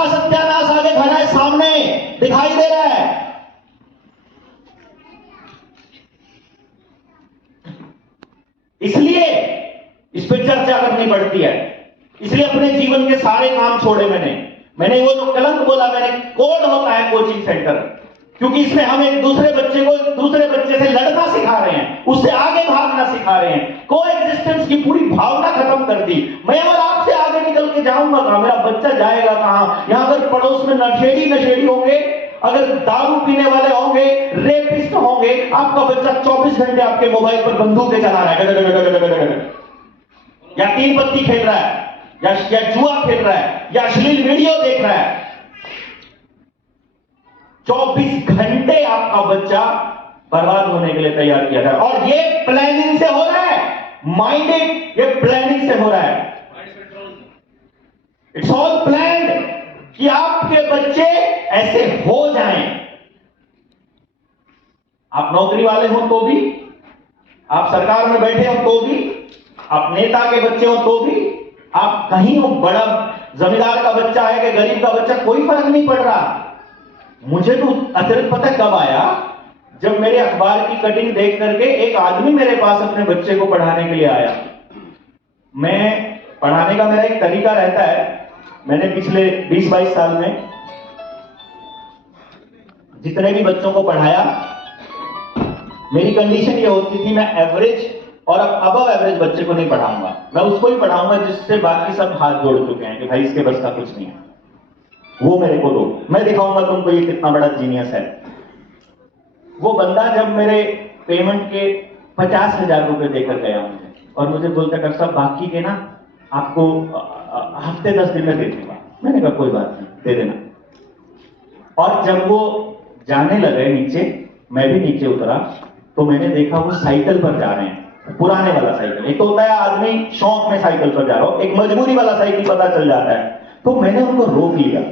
सबका सत्यानाश आगे खड़ा है, सामने दिखाई दे रहा है। इसलिए इस पे चर्चा करनी पड़ती है, इसलिए अपने जीवन के सारे काम छोड़े मैंने वो जो कलंक बोला, मैंने कोड होता है कोचिंग सेंटर, क्योंकि इसमें हम एक दूसरे बच्चे को दूसरे बच्चे से लड़ना सिखा रहे हैं, उससे आगे भागना सिखा रहे हैं, को एग्जिस्टेंस की पूरी भावना खत्म कर दी। मैं और आपसे आगे निकल के जाऊंगा कहां, मेरा बच्चा जाएगा कहां? यहां अगर पड़ोस में नशेड़ी होंगे, अगर दारू पीने वाले होंगे, रेपिस्ट होंगे, आपका बच्चा 24 घंटे आपके मोबाइल पर बंदूकें चला रहा है, या 3 पत्ती खेल रहा है, या जुआ खेल रहा है, या अश्लील वीडियो देख रहा है। 24 घंटे आपका बच्चा बर्बाद होने के लिए तैयार किया था, और ये प्लानिंग से हो रहा है, माइंडेड, ये प्लानिंग से हो रहा है। इट्स ऑल प्लान्ड कि आपके बच्चे ऐसे हो जाएं। आप नौकरी वाले हो तो भी, आप सरकार में बैठे हो तो भी, आप नेता के बच्चे हो तो भी, आप कहीं हो, बड़ा जमींदार का बच्चा है कि गरीब का बच्चा, कोई फर्क नहीं पड़ रहा। मुझे तो अतिरिक्त पता कब आया, जब मेरे अखबार की कटिंग देख करके एक आदमी मेरे पास अपने बच्चे को पढ़ाने के लिए आया। मैं पढ़ाने का मेरा एक तरीका रहता है, मैंने पिछले 20-22 साल में जितने भी बच्चों को पढ़ाया, मेरी कंडीशन ये होती थी, मैं एवरेज और अबव एवरेज बच्चे को नहीं पढ़ाऊंगा, मैं उसको ही पढ़ाऊंगा जिससे बाकी सब हाथ जोड़ चुके हैं कि भाई इसके बस का कुछ नहीं है, वो मेरे को दो, मैं दिखाऊंगा तुमको ये कितना बड़ा जीनियस है। वो बंदा जब मेरे पेमेंट के 50,000 रुपए देकर गया मुझे, और मुझे बोलता डॉक्टर साहब बाकी के ना आपको हफ्ते 10 दिन में दे दूंगा। मैंने कहा कोई बात नहीं, दे देना। और जब वो जाने लगे नीचे, मैं भी नीचे उतरा, तो मैंने देखा वो साइकिल पर जा रहे हैं, पुराने वाला साइकिल। एक तो होता है आदमी शौक में साइकिल पर जा रहा हो, एक मजबूरी वाला साइकिल पता चल जाता है। तो मैंने उनको रोक लिया,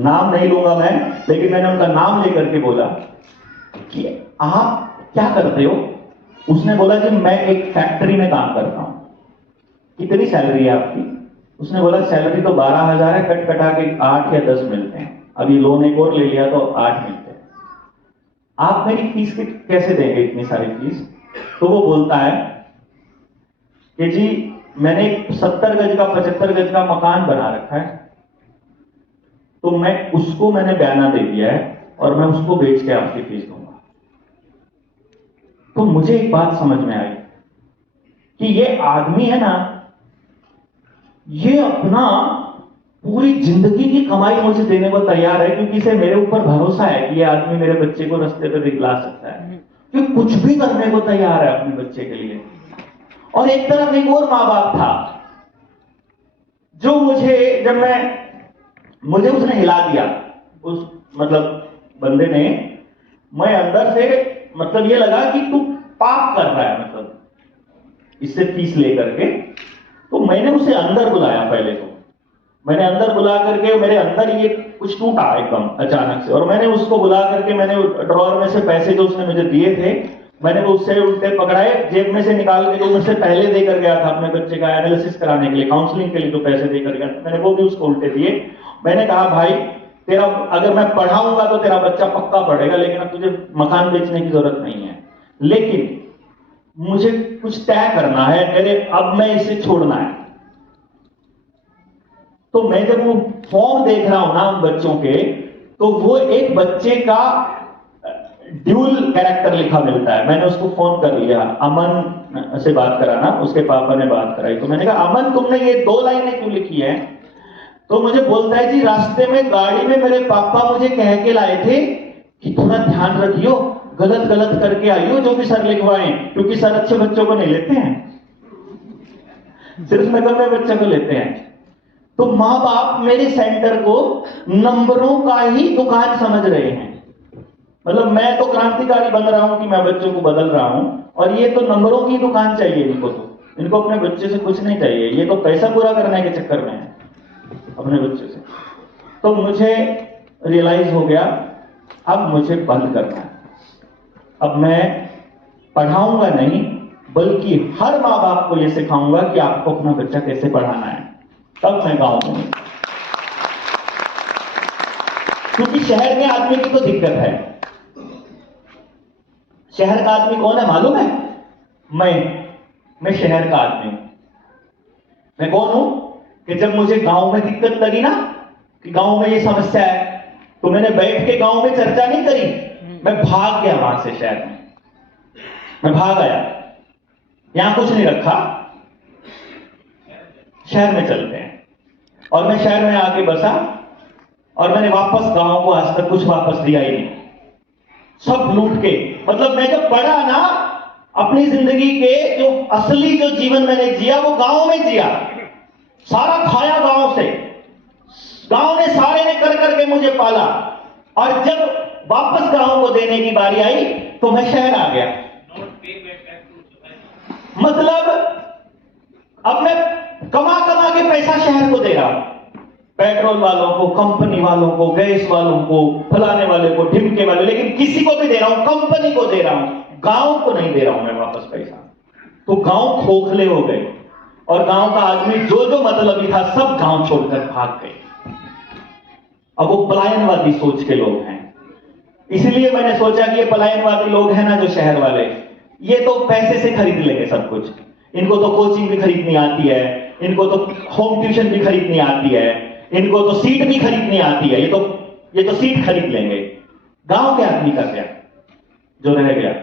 नाम नहीं लूंगा मैं, लेकिन मैंने उनका नाम लेकर के बोला कि आप क्या करते हो? उसने बोला कि मैं एक फैक्ट्री में काम करता हूं। कितनी सैलरी है आपकी? उसने बोला सैलरी तो 12,000 है, कट कटा के 8 या 10 मिलते हैं, अभी लोन एक और ले लिया तो 8 मिलते हैं। आप मेरी फीस कैसे देंगे इतनी सारी फीस? तो वो बोलता है कि जी मैंने 70 गज का 75 गज का मकान बना रखा है, तो मैंने बयाना दे दिया है और मैं उसको बेच के आपकी फीस दूंगा। तो मुझे एक बात समझ में आई कि ये आदमी है ना, ये अपना पूरी जिंदगी की कमाई मुझे देने को तैयार है, क्योंकि इसे मेरे ऊपर भरोसा है कि ये आदमी मेरे बच्चे को रास्ते पे दिखला सकता है, कि कुछ भी करने को तैयार है अपने बच्चे के लिए। और एक तरफ एक और माँ बाप था जो मुझे उसने हिला दिया, उस मतलब बंदे ने, मैं अंदर से मतलब ये लगा कि तू पाप कर रहा है, मतलब इससे फीस लेकर के। तो मैंने उसे अंदर बुलाया, पहले तो मैंने अंदर बुला करके, मेरे अंदर ये कुछ टूटा एकदम अचानक से, और मैंने उसको बुला करके, मैंने ड्रॉअर में से पैसे जो उसने मुझे दिए थे, मैंने वो उससे उल्टे पकड़ाए, जेब में से निकाल के, जो मुझसे पहले देकर गया था अपने बच्चे का एनालिसिस कराने के लिए, काउंसलिंग के लिए जो पैसे देकर गया था, मैंने वो भी उसको उल्टे दिए। मैंने कहा भाई तेरा, अगर मैं पढ़ाऊंगा तो तेरा बच्चा पक्का पढ़ेगा, लेकिन अब तुझे मकान बेचने की जरूरत नहीं है, लेकिन मुझे कुछ तय करना है, अब मैं इसे छोड़ना है। तो मैं जब वो फॉर्म देख रहा हूं ना उन बच्चों के, तो वो एक बच्चे का ड्यूल कैरेक्टर लिखा मिलता है। मैंने उसको फोन कर लिया, अमन से बात कराना, उसके पापा ने बात कराई। तो मैंने कहा अमन तुमने ये 2 लाइनें क्यों लिखी है? तो मुझे बोलता है जी रास्ते में गाड़ी में मेरे पापा मुझे कह के लाए थे कि थोड़ा ध्यान रखियो, गलत करके आइयो जो भी सर लिखवाएं, क्योंकि सर अच्छे बच्चों को नहीं लेते हैं, सिर्फ नकम्मे बच्चों को लेते हैं। तो माँ बाप मेरे सेंटर को नंबरों का ही दुकान समझ रहे हैं। मतलब मैं तो क्रांतिकारी बन रहा हूं कि मैं बच्चों को बदल रहा हूं, और ये तो नंबरों की दुकान चाहिए इनको। तो इनको अपने बच्चे से कुछ नहीं चाहिए, ये तो पैसा पूरा करने के चक्कर में है अपने बच्चे से। तो मुझे रियलाइज हो गया, अब मुझे बंद करना है। अब मैं पढ़ाऊंगा नहीं, बल्कि हर माँ बाप को यह सिखाऊंगा कि आपको अपना बच्चा कैसे पढ़ाना है, तब मैं गाँव में। क्योंकि शहर के आदमी की तो दिक्कत है। शहर का आदमी कौन है मालूम है? मैं शहर का आदमी हूं। मैं कौन हूं कि जब मुझे गांव में दिक्कत लगी ना कि गांव में ये समस्या है, तो मैंने बैठ के गांव में चर्चा नहीं करी, मैं भाग गया वहां से शहर में। मैं भाग आया, यहां कुछ नहीं रखा, शहर में चलते हैं। और मैं शहर में आके बसा और मैंने वापस गांव को आज तक कुछ वापस दिया ही नहीं, सब लूट के। मतलब मैं जब पढ़ा ना, अपनी जिंदगी के जो असली जो जीवन मैंने जिया वो गांव में जिया, सारा खाया गांव से, गांव ने सारे ने कर करके मुझे पाला। और जब वापस गांव को देने की बारी आई तो मैं शहर आ गया। मतलब अब मैं कमा कमा के पैसा शहर को दे रहा हूं, पेट्रोल वालों को, कंपनी वालों को, गैस वालों को, फलाने वाले को, ढिमके वाले, लेकिन किसी को भी दे रहा हूं, कंपनी को दे रहा हूं, गांव को नहीं दे रहा हूं मैं वापस पैसा। तो गांव खोखले हो गए और गांव का आदमी जो जो मतलबी था सब गांव छोड़कर भाग गए। अब वो पलायनवादी सोच के लोग हैं। इसलिए मैंने सोचा कि ये पलायनवादी लोग हैं ना जो शहर वाले, ये तो पैसे से खरीद लेंगे सब कुछ। इनको तो कोचिंग भी खरीदनी आती है, इनको तो होम ट्यूशन भी खरीदनी आती है, इनको तो सीट भी खरीदनी आती है, ये तो सीट खरीद लेंगे। गांव के आदमी का क्या जो रह गया।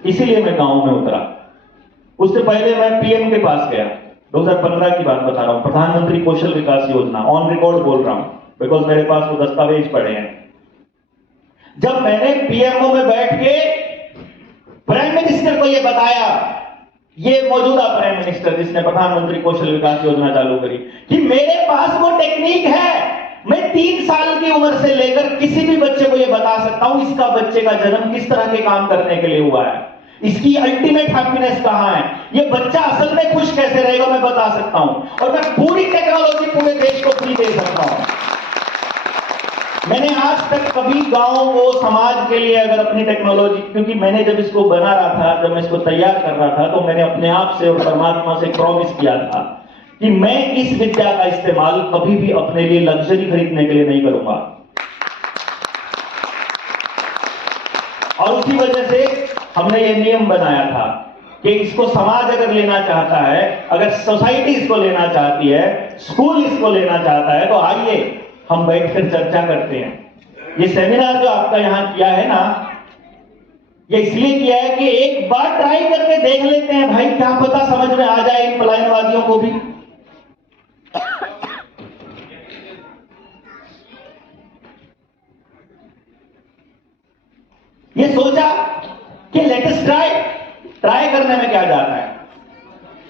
इसीलिए मैं गांव में उतरा। उससे पहले मैं पीएम के पास गया, 2015 की बात बता रहा हूं, प्रधानमंत्री कौशल विकास योजना, ऑन रिकॉर्ड बोल रहा हूं बिकॉज मेरे पास वो दस्तावेज पड़े हैं। जब मैंने पीएमओ में बैठ के प्राइम मिनिस्टर को यह बताया, ये मौजूदा प्राइम मिनिस्टर जिसने प्रधानमंत्री कौशल विकास योजना चालू करी, कि मेरे पास वो टेक्निक है, मैं 3 साल की उम्र से लेकर किसी भी बच्चे को यह बता सकता हूं इसका बच्चे का जन्म किस तरह के काम करने के लिए हुआ है, इसकी अल्टीमेट हैप्पीनेस कहां है, ये बच्चा असल में खुश कैसे रहेगा मैं बता सकता हूं। और मैं पूरी टेक्नोलॉजी पूरे देश को फ्री दे सकता हूं। मैंने आज तक कभी गांव को, समाज के लिए अगर अपनी टेक्नोलॉजी, क्योंकि मैंने जब इसको बना रहा था, जब मैं इसको तैयार कर रहा था, तो मैंने अपने आप से और परमात्मा से प्रॉमिस किया था कि मैं इस विद्या का इस्तेमाल कभी भी अपने लिए लग्जरी खरीदने के लिए नहीं करूंगा। और उसी वजह से हमने ये नियम बनाया था कि इसको समाज अगर लेना चाहता है, अगर सोसाइटी इसको लेना चाहती है, स्कूल इसको लेना चाहता है, तो आइए हम बैठकर चर्चा करते हैं। ये सेमिनार जो आपका यहां किया है ना, ये इसलिए किया है कि एक बार ट्राई करके देख लेते हैं भाई, क्या पता समझ में आ जाए इन पलायनवादियों को भी। ये सोचा कि लेट अस ट्राई करने में क्या जाता है।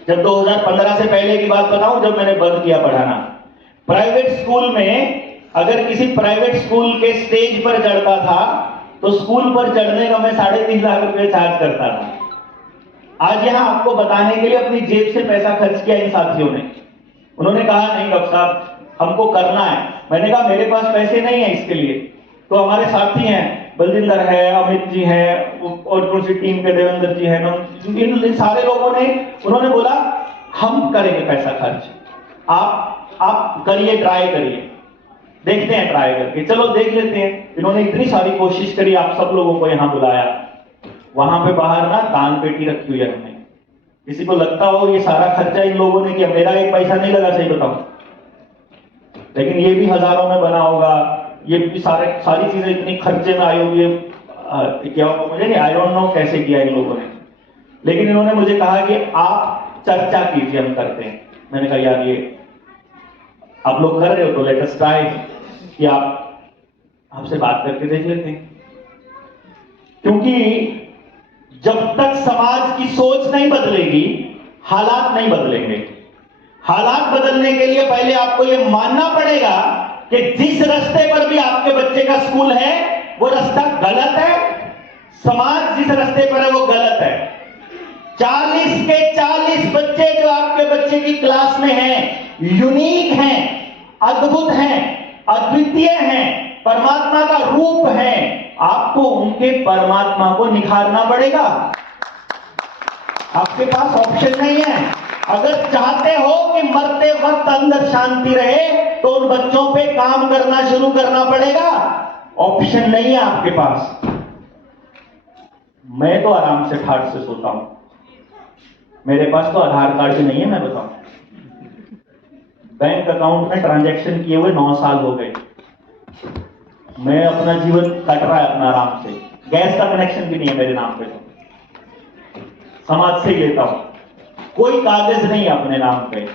जब 2015 से पहले की बात बताऊं, जब मैंने बंद किया पढ़ाना, प्राइवेट स्कूल में अगर किसी प्राइवेट स्कूल के स्टेज पर चढ़ता था तो स्कूल पर चढ़ने का मैं 3.5 लाख रुपए चार्ज करता था। आज यहां आपको बताने के लिए अपनी जेब से पैसा खर्च किया इन साथियों ने। उन्होंने कहा नहीं डॉक्टर साहब हमको करना है। मैंने कहा मेरे पास पैसे नहीं है इसके लिए। तो हमारे साथी हैं, बलजिंदर है, अमित जी हैं, और दूसरी टीम के देवेंद्र जी हैं, इन सारे लोगों ने, उन्होंने बोला हम करेंगे पैसा खर्च, आप करिए, ट्राई करिए, देखते हैं ट्राई करके, चलो देख लेते हैं। इन्होंने इतनी सारी कोशिश करी, आप सब लोगों को यहां बुलाया। वहां पे बाहर ना दान पेटी रखी हुई है हमने। किसी को लगता हो ये सारा खर्चा इन लोगों ने किया, मेरा एक पैसा नहीं लगा, सही बताऊं, लेकिन ये भी हजारों में बना होगा, ये भी सारी चीजें इतनी खर्चे में आई होगी, क्या मुझे नहीं, आई डोंट नो कैसे किया इन लोगों ने। लेकिन इन्होंने मुझे कहा कि आप चर्चा कीजिए, हम करते हैं। मैंने कहा यार ये आप लोग कर रहे हो तो लेट अस ट्राई, कि आपसे बात करके देख लेते हैं। क्योंकि जब तक समाज की सोच नहीं बदलेगी हालात नहीं बदलेंगे। हालात बदलने के लिए पहले आपको यह मानना पड़ेगा कि जिस रास्ते पर भी आपके बच्चे का स्कूल है वो रास्ता गलत है, समाज जिस रास्ते पर है वो गलत है। 40 के 40 बच्चे जो आपके बच्चे की क्लास में हैं, यूनिक हैं, अद्भुत हैं, अद्वितीय हैं, परमात्मा का रूप है। आपको उनके परमात्मा को निखारना पड़ेगा। आपके पास ऑप्शन नहीं है। अगर चाहते हो कि मरते वक्त अंदर शांति रहे तो उन बच्चों पे काम करना शुरू करना पड़ेगा। ऑप्शन नहीं है आपके पास। मैं तो आराम से ठाट से सोता हूं, मेरे पास तो आधार कार्ड भी नहीं है। मैं बताऊं, बैंक अकाउंट में ट्रांजैक्शन किए हुए 9 साल हो गए। मैं अपना जीवन कट रहा है अपना आराम से। गैस का कनेक्शन भी नहीं है मेरे नाम पे, तो समाज से ही लेता हूं, कोई कागज नहीं है अपने नाम पे।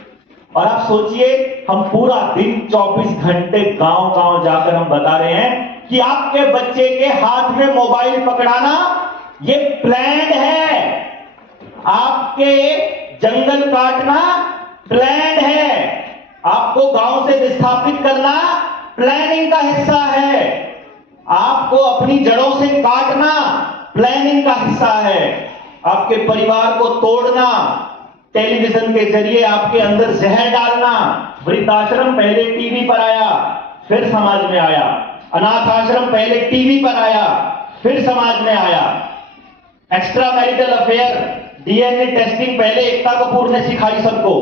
और आप सोचिए, हम पूरा दिन 24 घंटे गांव गांव जाकर हम बता रहे हैं कि आपके बच्चे के हाथ में मोबाइल पकड़ाना ये प्लान है, आपके जंगल काटना प्लान है, आपको गांव से विस्थापित करना प्लानिंग का हिस्सा है, आपको अपनी जड़ों से काटना प्लानिंग का हिस्सा है, आपके परिवार को तोड़ना, टेलीविजन के जरिए आपके अंदर जहर डालना। वृद्धाश्रम पहले टीवी पर आया, फिर समाज में आया। अनाथ आश्रम पहले टीवी पर आया, फिर समाज में आया। Extra marital affair, DNA testing पहले एकता कपूर ने सिखाई सबको,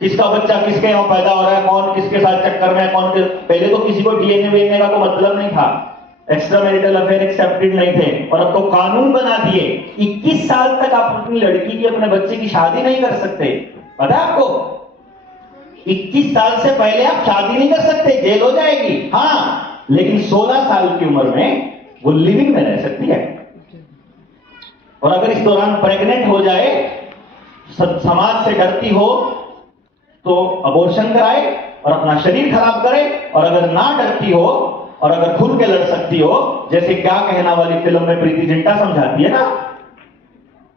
किसका बच्चा किसके यहां पैदा हो रहा है, कौन किसके साथ चक्कर में, कौन पहले तो किसी को डीएनए वेचने का कोई मतलब नहीं था, एक्स्ट्रा मैरिटल अफेयर एक्सेप्टेड नहीं थे। और अब तो कानून बना दिए, 21 साल तक आप अपनी लड़की की, अपने बच्चे की शादी नहीं कर सकते। पता है आपको, 21 साल से पहले आप शादी नहीं कर सकते, जेल हो जाएगी। हाँ, लेकिन 16 साल की उम्र में वो लिविंग में रह सकती है। और अगर इस दौरान प्रेग्नेंट हो जाए, समाज से डरती हो, तो अबॉर्शन कराए और अपना शरीर खराब करे। और अगर ना डरती हो और अगर खुल के लड़ सकती हो, जैसे क्या कहना वाली फिल्म में प्रीति जिंटा समझाती है ना,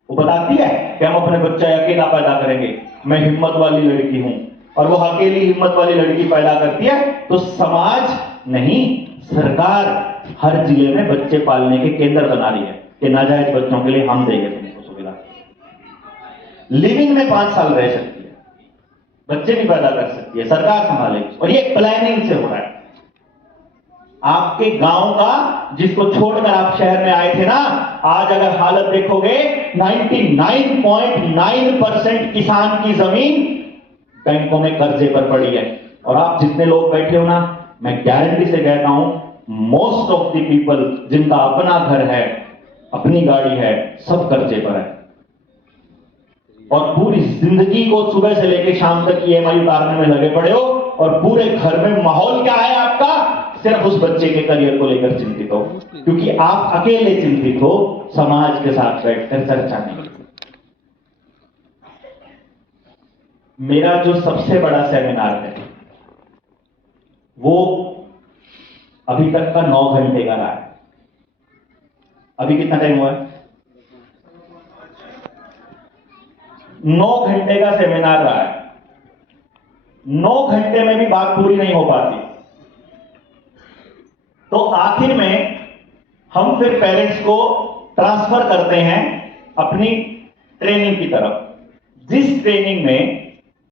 वो बताती है कि हम अपने बच्चा अकेला पैदा करेंगे, मैं हिम्मत वाली लड़की हूं, और वो अकेली हिम्मत वाली लड़की पैदा करती है, तो समाज नहीं, सरकार हर जिले में बच्चे पालने के केंद्र बना रही है कि नाजायज बच्चों के लिए हम देंगे तुमको सुविधा। लिविंग में 5 साल रह सकती है, बच्चे भी पैदा कर सकती है, सरकार संभालेगी। और ये प्लानिंग से हो रहा है। आपके गांव का, जिसको छोड़कर आप शहर में आए थे ना, आज अगर हालत देखोगे, 99.9% किसान की जमीन बैंकों में कर्जे पर पड़ी है। और आप जितने लोग बैठे हो ना, मैं गारंटी से कहता हूं, मोस्ट ऑफ द पीपल जिनका अपना घर है, अपनी गाड़ी है, सब कर्जे पर है। और पूरी जिंदगी को सुबह से लेकर शाम तक ईएमआई उतारने में लगे पड़े हो, और पूरे घर में माहौल क्या है आपका, सिर्फ उस बच्चे के करियर को लेकर चिंतित हो, क्योंकि आप अकेले चिंतित हो, समाज के साथ बैठकर चर्चा नहीं। मेरा जो सबसे बड़ा सेमिनार है वो अभी तक का 9 घंटे का रहा है। अभी कितना टाइम हुआ है? 9 घंटे का सेमिनार रहा है। 9 घंटे में भी बात पूरी नहीं हो पाती। तो आखिर में हम फिर पेरेंट्स को ट्रांसफर करते हैं अपनी ट्रेनिंग की तरफ, जिस ट्रेनिंग में